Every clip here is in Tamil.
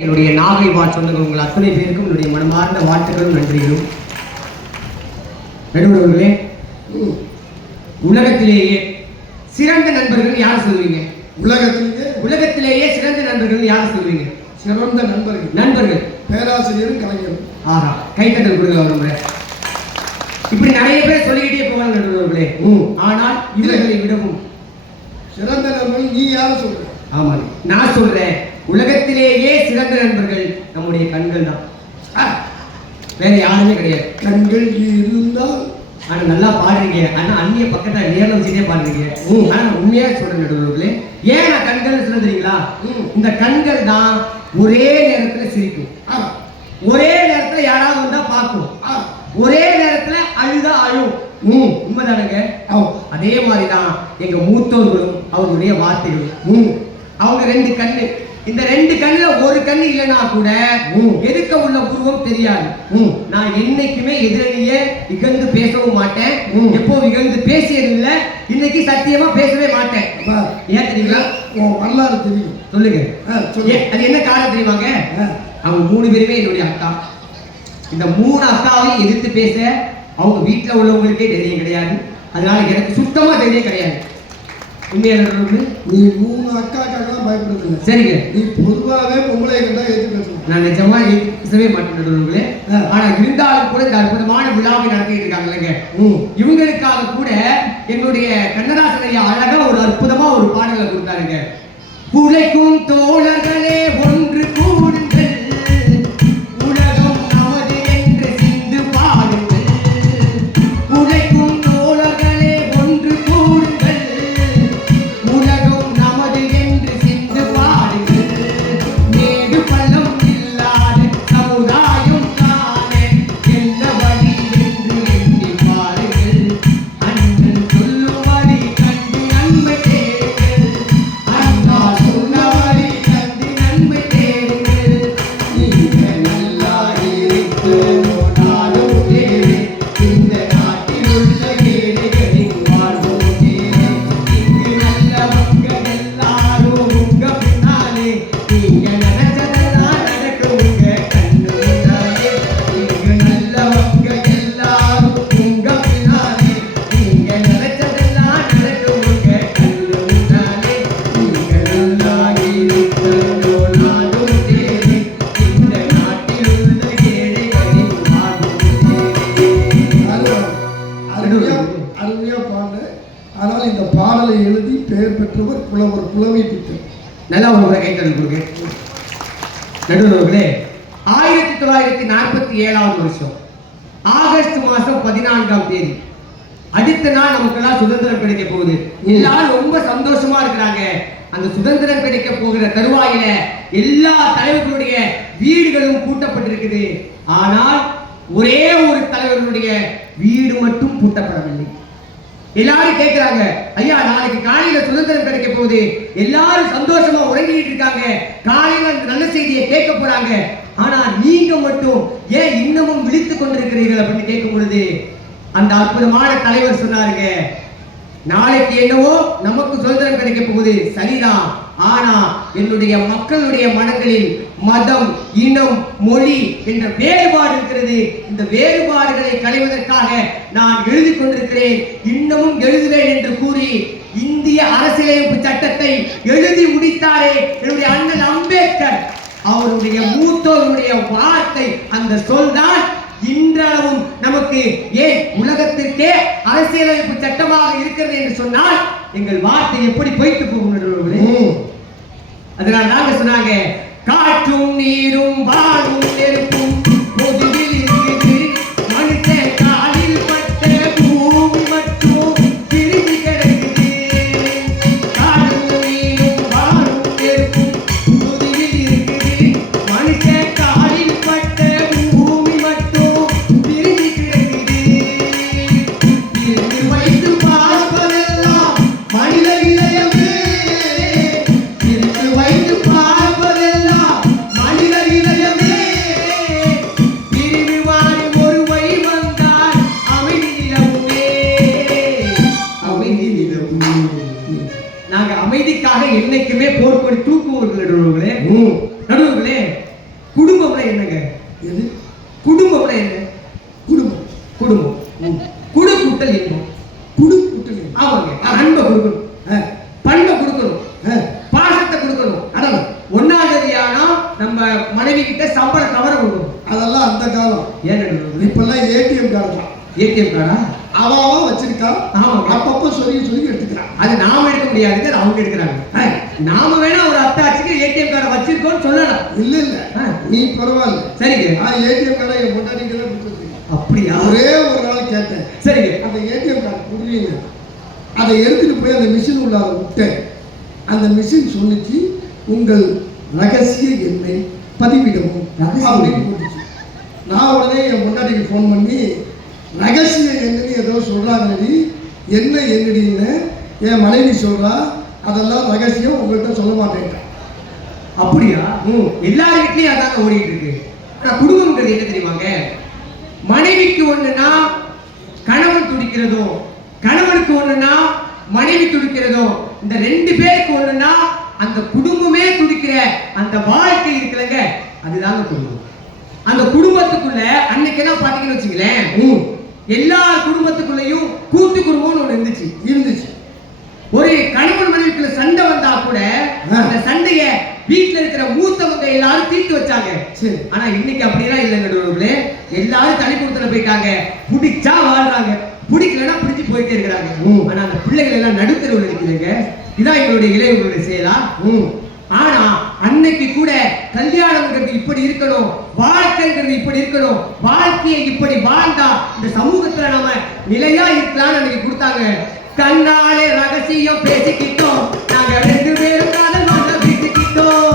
என்னுடைய நாகை சொந்தங்கள் உங்கள் அத்தனை பேருக்கும் என்னுடைய மனமார்ந்த வாழ்த்துக்களும் நன்றிகளும். நடுவர்களே, உலகத்திலேயே சிறந்த நண்பர்கள் யார் சொல்வீங்க? உலகத்திலேயே சிறந்த நண்பர்கள் யார் சொல்வீங்க? சிறந்த நண்பர்கள் பேராசிரியரும் கலைஞரும். ஆஹா, கைத்தட்டல் கொடுங்க அவருடைய. இப்படி நிறைய பேர் சொல்லிக்கிட்டே போவாங்க நடுவர்களே. ஆனால் இவர்களை விடவும் சிறந்த நண்பர்கள் நீ யாரும் சொல்ற? ஆமா, நான் சொல்றேன். உலகத்திலேயே சிறந்த நண்பர்கள் நம்முடைய கண்கள் தான், வேற யாருமே கிடையாது. கண்கள் இருந்தால் ஆனா நல்லா பாடுறீங்க, ஆனா அந்நிய பக்கத்துல நேர்ல வச்சுட்டே பாடுறீங்க. ஆனா உண்மையா சொல்றேன் நடுவர்களே, ஏன் நான் கண்கள் சொல்ல தெரியுங்களா? இந்த கண்கள் தான் ஒரே நேரத்துல சிரிக்கும், ஒரே நேரத்துல யாராவது வந்தா பார்க்கும், ஒரே நேரத்துல அழுதா அழும். உண்மைதானுங்க? அதே மாதிரிதான் எங்க மூத்தோர்களும் அவர்களுடைய வார்த்தைகளும். அவங்க ரெண்டு கண்ணு, இந்த ரெண்டு கண்ணுல ஒரு கண்ணு இல்லைன்னா கூட எதுக்க உள்ள உருவம் தெரியாது. நான் என்னைக்குமே எதிரணியே இகழ்ந்து பேசவும் மாட்டேன், எப்போ இகழ்ந்து பேசியது இல்லை, இன்னைக்கு சத்தியமா பேசவே மாட்டேன். ஏன் தெரியுங்களா? வரலாறு தெரியும். சொல்லுங்க. அது என்ன காரணம் தெரியுமாங்க? அவங்க 3 பேருமே என்னுடைய அக்கா. இந்த 3 அக்காவையும் எதிர்த்து பேச அவங்க வீட்டுல உள்ளவங்களுக்கே தைரியம் கிடையாது. அதனால எனக்கு சுத்தமா தைரியம் கிடையாது. உண்மையான நீ 3 அக்காக்கெல்லாம் பயப்படுறது. சரிங்க, நீ பொதுவாகவே பொம்பளை கண்டா எதிர்த்து பேசணும். நான் நிஜமா பேசவே மாட்டேன். ஆனா இருந்தாலும் கூட இந்த அற்புதமான விழாவை நடத்திட்டு இருக்காங்க. இவங்களுக்காக கூட என்னுடைய கண்ணதாசன் ஐயா அழகா ஒரு அற்புதமா ஒரு பாடலை கொடுத்தாருங்க. உழைக்கும் தோழர்களே ஒன்று கூடுங்கள், உலகம் நமது என்று சிந்து பாடுங்கள். உழைக்கும் தோழர்களே ஒன்று கூடுங்கள், உலகம் நமது என்று சிந்து பாடுங்கள். மேடு பள்ளம் இல்லாத சமுதாயம் தானே என்ன வழி என்று எண்ணி பாருங்கள். அண்ணன் சொல்லும்படி கண்டு நன்மை தேடுங்கள், அண்ணா சொன்னபடி கண்டு நன்மை தேடுங்கள். நீங்க நல்லா இருக்கு நாளும் தேவை, இந்த நாட்டில் உள்ள ஏழைகளின் வாழ்வும் தேவை. இங்கு நல்லவங்க எல்லாரும் உங்க பின்னாலே, நீங்க நினைச்சதெல்லாம் நடக்கும் உங்க கண்ணு முன்னாலே. இங்கு நல்லவங்க எல்லாரும் உங்க பின்னாலே, நீங்க நினைச்சதெல்லாம் நடக்கும் உங்க கண்ணு முன்னாலே. நீங்க நல்லா இருக்கணும் நாளும் தேவை, இந்த நாட்டில் உள்ள ஏழைகளின் வாழ்வும் தேவை. அருமையா பாடு. ஆனால் இந்த பாடலை எழுதி பெயர் பெற்றவர் புலவர் புலமை பித்தர். நல்லா ஒரு முறை கைத்தறி கொடுங்க நடுவர்களே. 1947ஆம் வருஷம் ஆகஸ்ட் மாசம் 14ஆம் தேதி, அடுத்த நாள் நமக்கெல்லாம் சுதந்திரம் கிடைக்க போகுது. எல்லாரும் ரொம்ப சந்தோஷமா இருக்கிறாங்க. அந்த சுதந்திரம் கிடைக்க போகிற தருவாயில எல்லா தலைவர்களுடைய வீடுகளும் பூட்டப்பட்டிருக்குது. ஆனால் ஒரே ஒரு தலைவர்களுடைய வீடு மட்டும் பூட்டப்படவில்லை. எல்லாரும் கேட்கிறாங்க, ஐயா நாளைக்கு காலையில சுதந்திரம் கிடைக்க போகுது, எல்லாரும் சந்தோஷமா உறங்கிட்டு இருக்காங்க, காலையில அந்த நல்ல செய்தியை கேட்க போறாங்க, ஆனா நீங்க மட்டும் ஏன் இன்னமும் விழித்துக் கொண்டிருக்கிறீர்கள் அப்படின்னு கேட்கும் பொழுது அந்த அற்புதமான தலைவர் சொன்னாருங்க, நாளைக்கு என்னவோ நமக்கு சுதந்திரம் கிடைக்க போகுது சரிதான், ஆனா என்னுடைய மக்களுடைய மனங்களில் மதம், இனம், மொழி என்ற வேறுபாடு இருக்கிறது. இந்த வேறுபாடுகளை களைவதற்காக நான் எழுதி கொண்டிருக்கிறேன், இன்னமும் எழுதுவேன் என்று கூறி இந்திய அரசியலமைப்பு சட்டத்தை எழுதி முடித்தாரே என்னுடைய அண்ணன் அம்பேத்கர். அவருடைய மூத்தோருடைய வார்த்தை, அந்த சொல்தான் இன்றளவும் நமக்கு ஏன் உலகத்திற்கே அரசியலமைப்பு சட்டமாக இருக்கிறது என்று சொன்னால் எங்கள் வார்த்தை எப்படி போய்த்து போகும். அதனால நாங்க சொன்னாங்க, காற்றும் நீரும் வாழும் நெருப்பும் பொதுவில் இருக்குது, மனுஷன் காலில் பட்ட பூமி மட்டும் பிரிஞ்சு கிடக்குது. காற்றும் நீரும் வாழும் நெருப்பும் பொதுவில் இருக்குது, மனுஷன் காலில் பட்ட பூமி மட்டும் பிரிஞ்சு கிடக்குது. இருந்து வைத்து பார்ப்பதெல்லாம் மனித இதயமே, இருந்து வைத்து பார்ப்பதெல்லாம் மனித இதயமே. என்னங்க? எது? குடும்பம்னா என்ன? குடும்பம். குடும்பம். குடு கூட்டல் இன்பம். குடு கூட்டல். ஆமாங்க. அன்பை கொடுக்கணும், பண்பை கொடுக்கணும், பாசத்தை கொடுக்கணும். அடல ஒன்னாவதுனா நம்ம மனைவி கிட்ட சம்பள கவர கொடுக்கணும். அதெல்லாம் அந்த காலம். ஏன் இப்பெல்லாம் ஏடிஎம் கார்டு தான். ஏடிஎம் கார்டா? அவன் வச்சிருக்கான். ஆமா. அப்பப்போ சொல்லி எடுத்துக்கிறான். அது நாம எடுக்க முடியாதுங்க, அது அவங்க எடுக்கிறாங்க. நாம வேணா ஒரு அத்தாச்சிக்கு ஏடிஎம் கார்டை வச்சிருக்கோம்னு சொல்லலாம். இல்ல நீ பரவாயில்ல. சரிங்க. நான் ஏடிஎம் கார்டை என் பொண்டாட்டிக்கு தான் கொடுத்துருக்கேன். அப்படியா? ஒரே ஒரு நாள் கேட்டேன். சரிங்க. அந்த ஏடிஎம் கார்டு கொடுவீங்க, அதை எடுத்துட்டு போய் அந்த மிஷின் உள்ளார விட்டேன். அந்த மிஷின் சொன்னிச்சு, உங்கள் ரகசிய எண்ணை பதிவிடவும் அப்படின்னு போட்டுச்சு. நான் உடனே என் பொண்டாட்டிக்கு ஃபோன் பண்ணி, ரகசிய எண்ணெய் ஏதோ சொல்றாங்கடி, என்ன எண்ணடின்னு என் மனைவி சொல்றா, அதெல்லாம் ரகசியம், உங்கள்கிட்ட சொல்ல மாட்டேன்ட்டான். அப்படியா? எல்லார் வீட்லயும் அதாங்க ஓடிட்டு இருக்கு. ஆனா குடும்பம்ங்கிறது என்ன தெரியுமாங்க? மனைவிக்கு ஒண்ணுனா கணவன் துடிக்கிறதோ, கணவனுக்கு ஒண்ணுனா மனைவி துடிக்கிறதோ, இந்த ரெண்டு பேருக்கு ஒண்ணுனா அந்த குடும்பமே துடிக்கிற அந்த வாழ்க்கை இருக்குல்லங்க, அதுதாங்க குடும்பம். அந்த குடும்பத்துக்குள்ள அன்னைக்கு என்ன பாத்தீங்கன்னு வச்சுங்களேன், எல்லா குடும்பத்துக்குள்ளேயும் கூட்டு குடும்பம்னு ஒண்ணு இருந்துச்சு. ஒரு கணவன் மனைவிக்குள்ள சண்டை வந்தா கூட அந்த சண்டைய வீட்டுல இருக்கிற மூத்தவங்க எல்லாரும் தீர்த்து வச்சாங்க. ஆனா இன்னைக்கு அப்படியெல்லாம் இல்லை நடுவர்களே. எல்லாரும் தனி கொடுத்துல போயிட்டாங்க. பிடிச்சா வாழ்றாங்க, பிடிக்கலன்னா பிடிச்சு போயிட்டே இருக்கிறாங்க. ஆனா அந்த பிள்ளைகள் எல்லாம் நடுத்தருவில் இருக்குதுங்க. இதான் எங்களுடைய இளைஞர்களுடைய செயலா? ஆனா அன்னைக்கு கூட கல்யாணம்ங்கிறது இப்படி இருக்கணும், வாழ்க்கைங்கிறது இப்படி இருக்கணும், வாழ்க்கையை இப்படி வாழ்ந்தா இந்த சமூகத்துல நம்ம நிலையா இருக்கலாம்னு அன்னைக்கு கொடுத்தாங்க. கண்ணாலே ரகசியம் பேசிக்கிட்டோம், நாங்க ரெண்டு பேரும் காதல் வாங்க பேசிக்கிட்டோம்.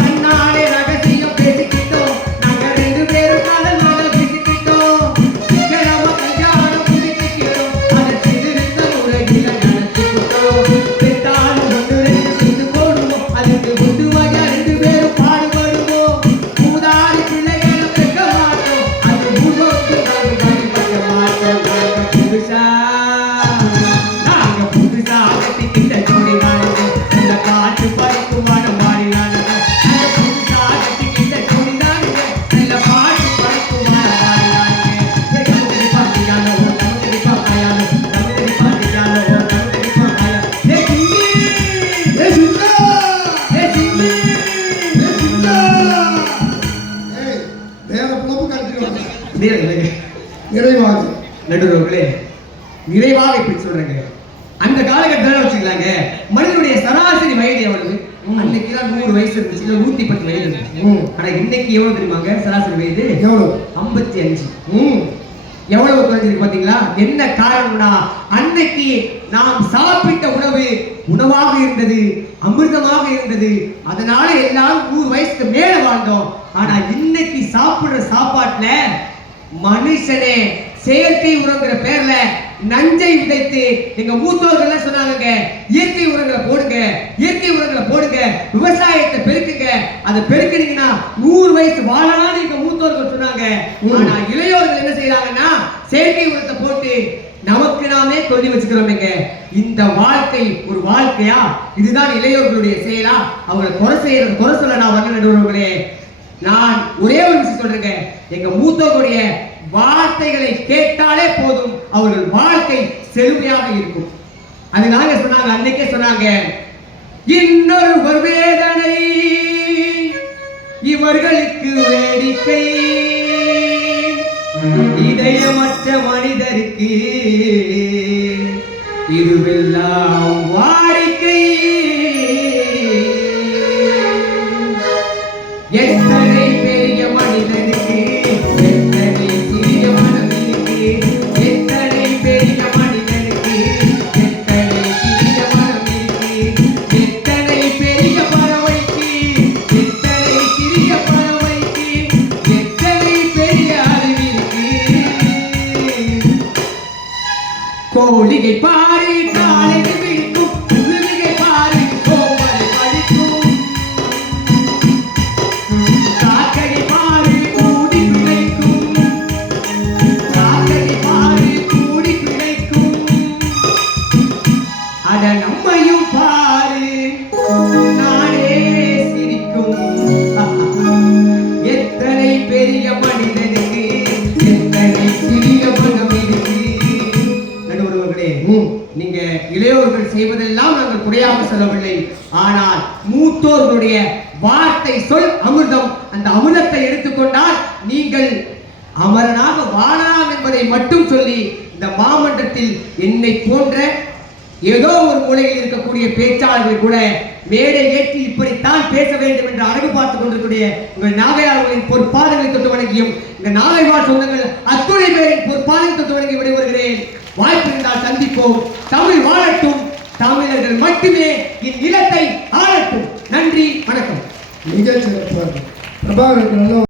கண்ணாலே ரகசியம் பேசிக்கிட்டோம், நாங்க ரெண்டு பேரும் காதல் வாங்க பேசிக்கிட்டோம். சீக்கிரமா கல்யாணம் முடிக்கிட்டோம், அதை சிறுத்த முறையில நடத்திக்கிட்டோம். பெற்றாலும் ஒன்று ரெண்டு சுத்து போடுவோம், அதுக்கு ஒன்றுவாயா ரெண்டு பேரும் பாடுபடுவோம். மூதாடி பிள்ளைகளை பெற்க மாட்டோம், அது முன்னோக்கி வழிபட மாட்டோம். புதுசா நிறைவாக நடுவர்களே, நிறைவாக இப்படி சொல்றேங்க. அந்த காலகட்டத்தில் வச்சுக்கலாங்க, மனிதனுடைய சராசரி வயது எவ்வளவு? அன்னைக்கு தான் 100 வயசு இருந்துச்சு, இல்ல 110 வயது இருந்துச்சு. ஆனா இன்னைக்கு எவ்வளவு தெரியுமாங்க சராசரி வயது? எவ்வளவு? 55. எவ்வளவு குறைஞ்சிருக்கு பாத்தீங்களா? என்ன காரணம்னா, அன்னைக்கு நாம் சாப்பிட்ட உணவு உணவாக இருந்தது, அமிர்தமாக இருந்தது. அதனால எல்லாரும் 100 வயசுக்கு மேல வாழ்ந்தோம். ஆனா இன்னைக்கு சாப்பிடுற சாப்பாட்டுல மனுஷனே செயற்கை உரங்கிற பேர்ல நஞ்சை விதைத்து எங்க மூத்தோர்கள் சொன்னாங்க, இயற்கை உரங்களை போடுங்க, இயற்கை உரங்களை போடுங்க, விவசாயத்தை பெருக்குங்க. அதை பெருக்கினீங்கன்னா 100 வயசு வாழலாம்னு எங்க மூத்தோர்கள் சொன்னாங்க. ஆனா இளையோர்கள் என்ன செய்யறாங்கன்னா, செயற்கை உரத்தை போட்டு நமக்கு நாமே கொல்லி வச்சுக்கிறோமேங்க. இந்த வாழ்க்கை ஒரு வாழ்க்கையா? இதுதான் இளையோர்களுடைய செயலா? அவங்களை குறை சொல்ல நான் வரல நடுவர்களே. நான் ஒரே ஒரு விஷயம் சொல்றேங்க, எங்க மூத்தோர்களுடைய வார்த்தைகளை கேட்டாலே போதும், அவர்கள் வாழ்க்கை செழுமையாக இருக்கும். அதனால சொன்னாங்க, அன்னைக்கே சொன்னாங்க, இன்னொரு வேதனை இவர்களுக்கு வேடிக்கை, இதயமற்ற மனிதருக்கு இதுவெல்லாம் வாடிக்கை. எத்தனை பெரிய மனிதனுக்கு எத்தனை சிறிய மனம் இருக்கு, எத்தனை பெரிய மனிதனுக்கு எத்தனை சிறிய மனம் இருக்கு, எத்தனை பெரிய பறவைக்கு எத்தனை சிறிய பறவைக்கு எத்தனை பெரிய அறிவிருக்கு. கோழிகை பாரு காலைக்கு பிடிக்கும், குருவிகை பாரு கோமலை படிக்கும், காக்கையை பாரு கூடி பிழைக்கும், காக்கையை பாரு கூடி பிழைக்கும், அட நம்மையும் பாரு நாடே சிரிக்கும். எத்தனை செய்வதெல்லாம் நாங்கள் குறையாக சொல்லவில்லை. ஆனால் மூத்தோர்களுடைய வார்த்தை சொல் அமிர்தம். அந்த அமிர்தத்தை எடுத்துக்கொண்டால் நீங்கள் அமரனாக வாழலாம் என்பதை மட்டும் சொல்லி இந்த மாமன்றத்தில் என்னை போன்ற ஏதோ ஒரு மூலையில் இருக்கக்கூடிய பேச்சாளர்கள் கூட மேடை ஏற்றி இப்படித்தான் பேச வேண்டும் என்று அழகு பார்த்துக் கொண்டிருக்கூடிய உங்கள் நாகையாளர்களின் பொற்பாதங்களை தொட்டு வணங்கியும் இந்த நாகைவாழ் சொந்தங்கள் அத்துணை பேரின் பொற்பாதங்களை தொட்டு வணங்கி விடைபெறுகிறேன். வாய்ப்பு இருந்தால் சந்திப்போம். தமிழ் வாழட்டும். தமிழர்கள் மட்டுமே இந்நிலத்தை ஆளட்டும். நன்றி, வணக்கம். மிக சிறப்பாக பிரபாகரன்